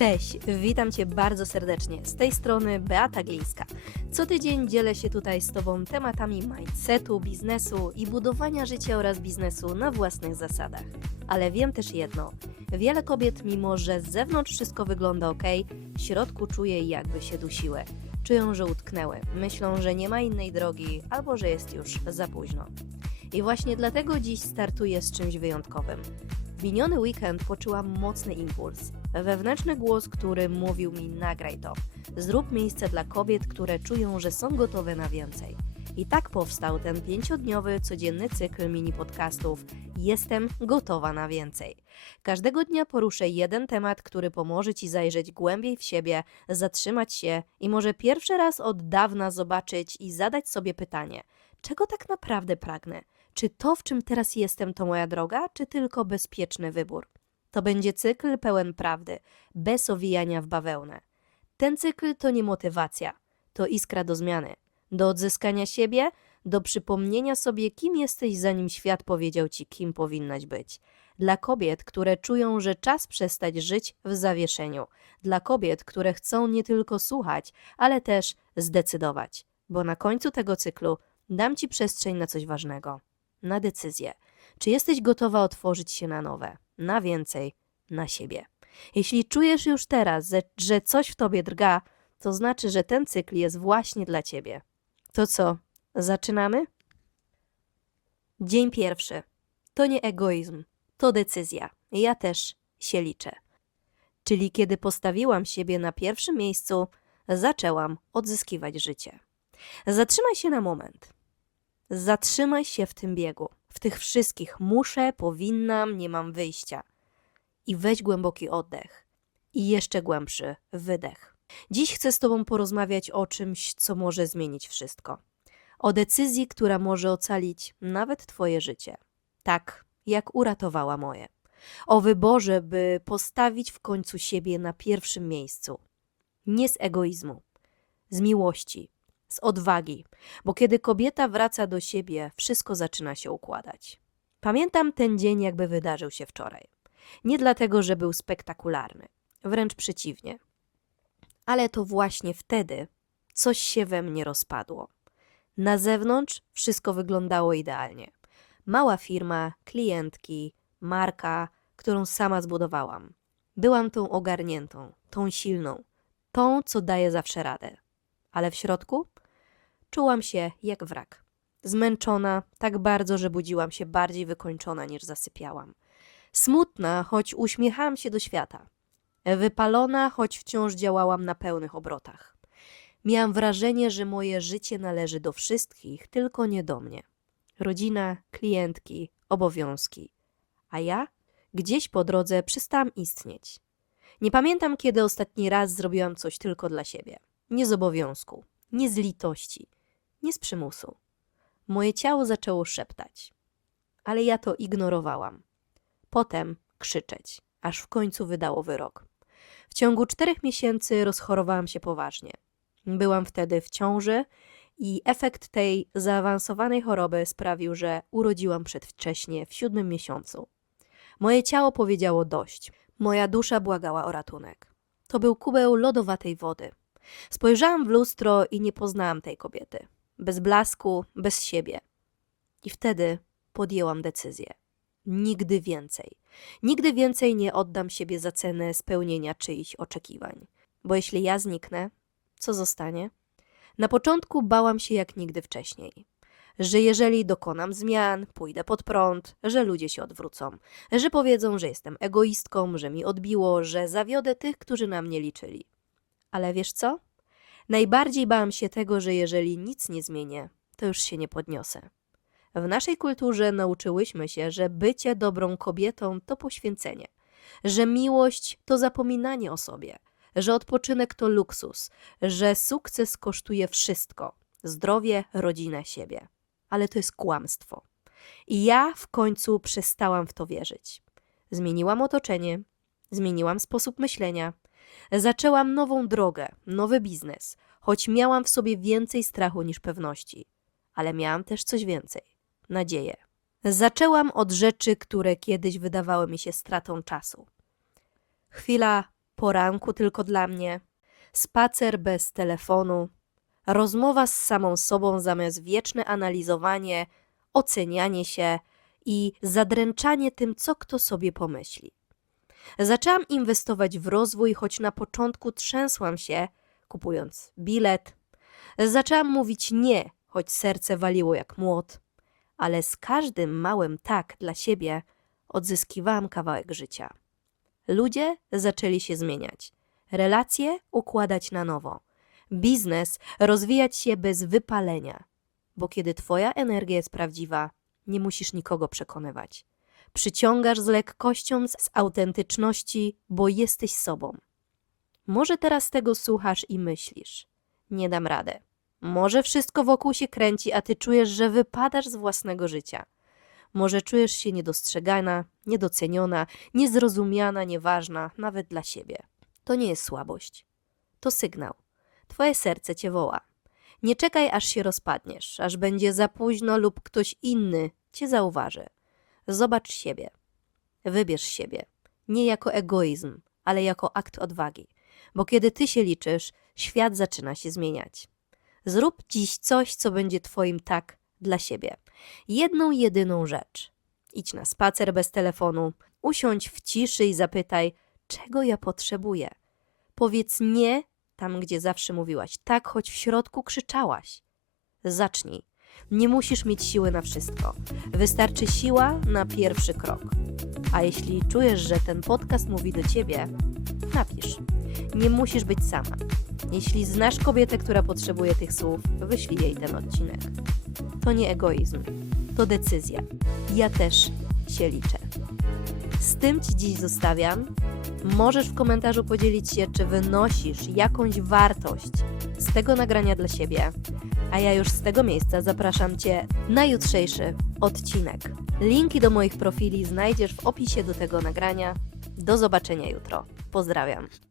Cześć, witam Cię bardzo serdecznie. Z tej strony Beata Glińska. Co tydzień dzielę się tutaj z Tobą tematami mindsetu, biznesu i budowania życia oraz biznesu na własnych zasadach. Ale wiem też jedno: wiele kobiet, mimo że z zewnątrz wszystko wygląda ok, w środku czuje jakby się dusiły. Czują, że utknęły, myślą, że nie ma innej drogi albo że jest już za późno. I właśnie dlatego dziś startuję z czymś wyjątkowym. W miniony weekend poczułam mocny impuls. Wewnętrzny głos, który mówił mi: nagraj to. Zrób miejsce dla kobiet, które czują, że są gotowe na więcej. I tak powstał ten pięciodniowy, codzienny cykl mini podcastów Jestem gotowa na więcej. Każdego dnia poruszę jeden temat, który pomoże Ci zajrzeć głębiej w siebie, zatrzymać się i może pierwszy raz od dawna zobaczyć i zadać sobie pytanie: czego tak naprawdę pragnę? Czy to, w czym teraz jestem, to moja droga, czy tylko bezpieczny wybór? To będzie cykl pełen prawdy, bez owijania w bawełnę. Ten cykl to nie motywacja, to iskra do zmiany, do odzyskania siebie, do przypomnienia sobie, kim jesteś, zanim świat powiedział ci, kim powinnaś być. Dla kobiet, które czują, że czas przestać żyć w zawieszeniu. Dla kobiet, które chcą nie tylko słuchać, ale też zdecydować. Bo na końcu tego cyklu dam ci przestrzeń na coś ważnego na decyzję. Czy jesteś gotowa otworzyć się na nowe, na więcej, na siebie? Jeśli czujesz już teraz, że- coś w tobie drga, to znaczy, że ten cykl jest właśnie dla ciebie. To co, zaczynamy? Dzień pierwszy. To nie egoizm, to decyzja. Ja też się liczę. Czyli kiedy postawiłam siebie na pierwszym miejscu, zaczęłam odzyskiwać życie. Zatrzymaj się na moment. Zatrzymaj się w tym biegu, w tych wszystkich muszę, powinnam, nie mam wyjścia. I weź głęboki oddech i jeszcze głębszy wydech. Dziś chcę z Tobą porozmawiać o czymś, co może zmienić wszystko. O decyzji, która może ocalić nawet Twoje życie. Tak, jak uratowała moje. O wyborze, by postawić w końcu siebie na pierwszym miejscu. Nie z egoizmu, z miłości, z odwagi, bo kiedy kobieta wraca do siebie, wszystko zaczyna się układać. Pamiętam ten dzień, jakby wydarzył się wczoraj. Nie dlatego, że był spektakularny, wręcz przeciwnie. Ale to właśnie wtedy coś się we mnie rozpadło. Na zewnątrz wszystko wyglądało idealnie. Mała firma, klientki, marka, którą sama zbudowałam. Byłam tą ogarniętą, tą silną, tą, co daje zawsze radę. Ale w środku czułam się jak wrak. Zmęczona tak bardzo, że budziłam się bardziej wykończona niż zasypiałam. Smutna, choć uśmiechałam się do świata. Wypalona, choć wciąż działałam na pełnych obrotach. Miałam wrażenie, że moje życie należy do wszystkich, tylko nie do mnie. Rodzina, klientki, obowiązki. A ja gdzieś po drodze przestałam istnieć. Nie pamiętam, kiedy ostatni raz zrobiłam coś tylko dla siebie. Nie z obowiązku, nie z litości, nie z przymusu. Moje ciało zaczęło szeptać, ale ja to ignorowałam. Potem krzyczeć, aż w końcu wydało wyrok. W ciągu czterech miesięcy rozchorowałam się poważnie. Byłam wtedy w ciąży i efekt tej zaawansowanej choroby sprawił, że urodziłam przedwcześnie w siódmym miesiącu. Moje ciało powiedziało dość. Moja dusza błagała o ratunek. To był kubeł lodowatej wody. Spojrzałam w lustro i nie poznałam tej kobiety. Bez blasku, bez siebie. I wtedy podjęłam decyzję. Nigdy więcej. Nigdy więcej nie oddam siebie za cenę spełnienia czyichś oczekiwań. Bo jeśli ja zniknę, co zostanie? Na początku bałam się jak nigdy wcześniej. Że jeżeli dokonam zmian, pójdę pod prąd, że ludzie się odwrócą, że powiedzą, że jestem egoistką, że mi odbiło, że zawiodę tych, którzy na mnie liczyli. Ale wiesz co? Najbardziej bałam się tego, że jeżeli nic nie zmienię, to już się nie podniosę. W naszej kulturze nauczyłyśmy się, że bycie dobrą kobietą to poświęcenie, że miłość to zapominanie o sobie, że odpoczynek to luksus, że sukces kosztuje wszystko zdrowie, rodzinę, siebie. Ale to jest kłamstwo. I ja w końcu przestałam w to wierzyć. Zmieniłam otoczenie, zmieniłam sposób myślenia, Zaczęłam nową drogę, nowy biznes, choć miałam w sobie więcej strachu niż pewności, ale miałam też coś więcej nadzieję. Zaczęłam od rzeczy, które kiedyś wydawały mi się stratą czasu. Chwila poranku tylko dla mnie, spacer bez telefonu, rozmowa z samą sobą zamiast wieczne analizowanie, ocenianie się i zadręczanie tym, co kto sobie pomyśli. Zaczęłam inwestować w rozwój, choć na początku trzęsłam się, kupując bilet. Zaczęłam mówić nie, choć serce waliło jak młot, ale z każdym małym tak dla siebie odzyskiwałam kawałek życia. Ludzie zaczęli się zmieniać, relacje układać na nowo, biznes rozwijać się bez wypalenia, bo kiedy Twoja energia jest prawdziwa, nie musisz nikogo przekonywać. Przyciągasz z lekkością, z autentyczności, bo jesteś sobą. Może teraz tego słuchasz i myślisz: Nie dam rady. Może wszystko wokół się kręci, a ty czujesz, że wypadasz z własnego życia. Może czujesz się niedostrzegana, niedoceniona, niezrozumiana, nieważna, nawet dla siebie. To nie jest słabość. To sygnał. Twoje serce cię woła. Nie czekaj, aż się rozpadniesz, aż będzie za późno lub ktoś inny cię zauważy. Zobacz siebie. Wybierz siebie. Nie jako egoizm, ale jako akt odwagi. Bo kiedy ty się liczysz, świat zaczyna się zmieniać. Zrób dziś coś, co będzie twoim tak dla siebie. Jedną, jedyną rzecz. Idź na spacer bez telefonu, usiądź w ciszy i zapytaj, czego ja potrzebuję. Powiedz nie tam, gdzie zawsze mówiłaś tak, choć w środku krzyczałaś. Zacznij. Nie musisz mieć siły na wszystko. Wystarczy siła na pierwszy krok. A jeśli czujesz, że ten podcast mówi do ciebie, napisz. Nie musisz być sama. Jeśli znasz kobietę, która potrzebuje tych słów, wyślij jej ten odcinek. To nie egoizm, to decyzja. Ja też się liczę. Z tym Ci dziś zostawiam. Możesz w komentarzu podzielić się, czy wynosisz jakąś wartość z tego nagrania dla siebie. A ja już z tego miejsca zapraszam Cię na jutrzejszy odcinek. Linki do moich profili znajdziesz w opisie do tego nagrania. Do zobaczenia jutro. Pozdrawiam.